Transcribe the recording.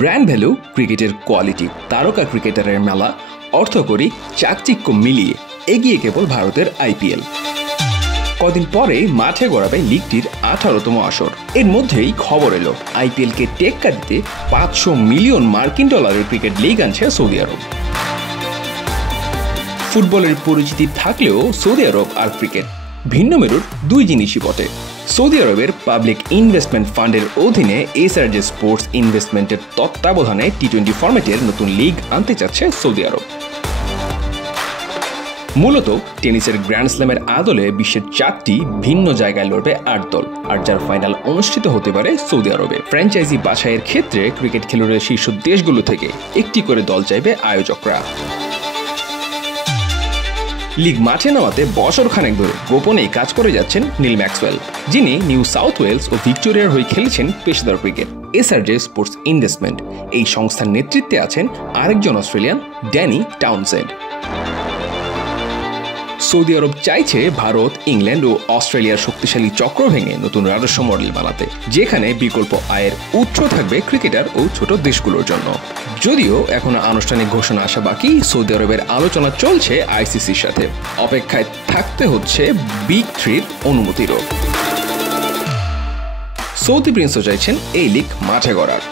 Brand value, ক্রিকেটের quality, তারকা ক্রিকেটারের মেলা, অর্থকরী, চাকচিক্য মিলিয়ে এগিয়ে কেবল ভারতের আইপিএল। কদিন পরে মাঠে গড়াবে লিগটির 18তম আসর। এর মধ্যেই খবর এলো আইপিএলকে টেক্কা দিতে 500 মিলিয়ন মার্কিন ডলারের ক্রিকেট লিগ আনছে সৌদি আরব। ফুটবলের পরিচিতি থাকলেও সৌদি আরব আর ক্রিকেট ভিন্ন মেরুর দুই জিনিসই বটে। সৌদি আরবের পাবলিক ইনভেস্টমেন্ট ফান্ডের অধীনে এসআরজে স্পোর্টস ইনভেস্টমেন্টের তত্ত্বাবধানে টি-20 ফরম্যাটের নতুন লিগ আনতে চাচ্ছে সৌদি আরব। মূলত টেনিসের গ্র্যান্ড স্ল্যামের আদলে বিশ্বের 4টি ভিন্ন জায়গায় লড়বে 8 দল, আর যার ফাইনাল অনুষ্ঠিত হতে পারে সৌদি আরবে। ফ্র্যাঞ্চাইজি বাছাইয়ের ক্ষেত্রে ক্রিকেট খেলুড়ের শীর্ষ দেশগুলো থেকে একটি করে দল চাইবে আয়োজকরা। লিগ মাঠে নামাতে বছর খানেক ধরে গোপনেই কাজ করে যাচ্ছেন নীল ম্যাক্সওয়েল, যিনি নিউ সাউথ ওয়েলস ও ভিক্টোরিয়ার হয়ে খেলেছেন পেশাদার ক্রিকেট। এসআরজে স্পোর্টস ইনভেস্টমেন্ট এই সংস্থার নেতৃত্বে আছেন আরেকজন অস্ট্রেলিয়ান, ড্যানি টাউনসেন্ড। সৌদি আরব চাইছে ভারত, ইংল্যান্ড ও অস্ট্রেলিয়ার শক্তিশালী চক্র ভেঙে নতুন রাজস্ব মডেল বানাতে, যেখানে বিকল্প আয়ের উৎস থাকবে ক্রিকেটার ও ছোট দেশগুলোর জন্য। যদিও এখনো আনুষ্ঠানিক ঘোষণা আসা বাকি, সৌদি আরবের আলোচনা চলছে আইসিসির সাথে। অপেক্ষায় থাকতে হচ্ছে বিগ থ্রির অনুমতিরও। সৌদি প্রিন্সও চাইছেন এই লিগ মাঠে গড়ার।